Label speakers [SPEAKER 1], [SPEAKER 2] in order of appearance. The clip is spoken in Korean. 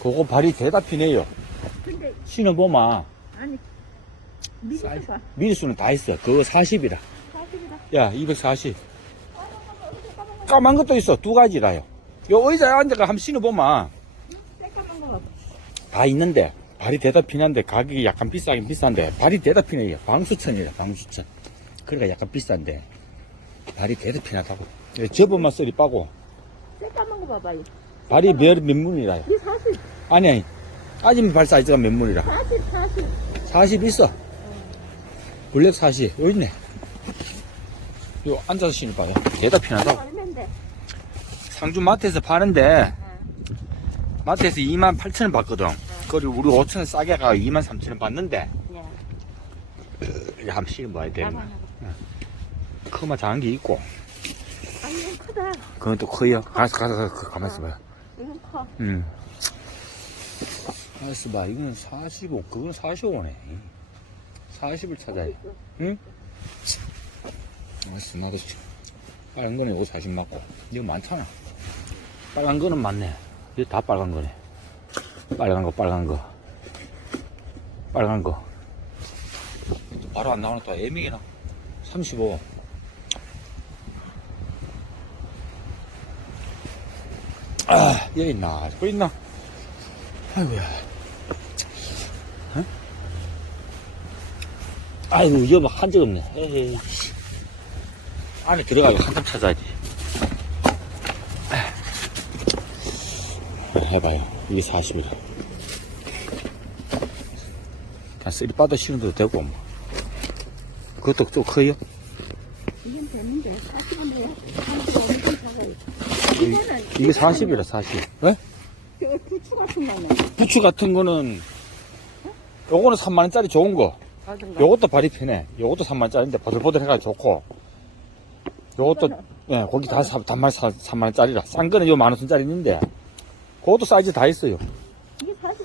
[SPEAKER 1] 그거 발이 대답이네요.
[SPEAKER 2] 근데
[SPEAKER 1] 신어보마.
[SPEAKER 2] 아니 미스가
[SPEAKER 1] 미리수는 다 있어. 그거 40이라.
[SPEAKER 2] 40이다.
[SPEAKER 1] 야, 240. 까만 것도 있어. 두 가지라요. 요 의자에 앉아가 한번 신어보마.
[SPEAKER 2] 새까만 거.
[SPEAKER 1] 다 있는데, 발이 대답이한데 가격이 약간 비싸긴 비싼데, 발이 대답이네요. 방수천이라, 방수천. 그러니까 약간 비싼데, 발이 대답이나다고. 접어만 쓰리 빠고,
[SPEAKER 2] 새까만 거 봐봐. 이
[SPEAKER 1] 발이 몇, 몇 문이라요.
[SPEAKER 2] 40,
[SPEAKER 1] 아니, 아니. 아줌마 발 사이즈가 몇 문이라.
[SPEAKER 2] 40, 40.
[SPEAKER 1] 40 있어. 블랙 40. 여기 있네. 요 앉아서 신어봐요. 대답이나다고.
[SPEAKER 2] 얼마인데?
[SPEAKER 1] 상주 마트에서 파는데, 마트에서 2만 8천 원 받거든. 그리고 우리 5천 원 싸게 가 2만 3천 원 받는데,
[SPEAKER 2] 야,
[SPEAKER 1] 이제 한번 신어봐야.
[SPEAKER 2] 나만
[SPEAKER 1] 크마 작은 게 있고,
[SPEAKER 2] 아니 크다.
[SPEAKER 1] 그건 또 커요. 가서, 가서, 가서, 가만 있어 봐요.
[SPEAKER 2] 이건 커.
[SPEAKER 1] 음. 가만 있어봐. 이거는 45, 그건 45네. 40을 찾아야 돼. 응? 알았어, 나도 빨간 거는 이거 40 맞고. 이거 많잖아. 빨간 거는 많네. 이거 다 빨간 거네. 빨간 거, 빨간 거. 빨간 거. 바로 안 나오네, 또 애미기나. 35. 아, 여기 있나? 또 있나? 아이고야. 어? 아이고, 여보, 한적 없네. 에이. 안에 들어가고 한참 찾아야지. 아, 해봐요. 이게 40이라. 그냥 쓰리 빠져 신어도 되고, 뭐. 그것도 좀 커요?
[SPEAKER 2] 이건 되는데 40원이야. 40원 엄청 작아요. 이거는
[SPEAKER 1] 이게 40이라, 40. 왜?
[SPEAKER 2] 저 부추 같은 거는
[SPEAKER 1] 부추 같은 거는, 요거는 3만원짜리 좋은 거.
[SPEAKER 2] 어떤가?
[SPEAKER 1] 요것도 발이 편해. 요것도 3만원짜리인데 보들보들 해가지고 좋고. 요것도, 예, 거기 다 사- 단말 3만원짜리라. 싼 거는 요 만원짜리 있는데, 그것도 사이즈 다 있어요.
[SPEAKER 2] 이게 40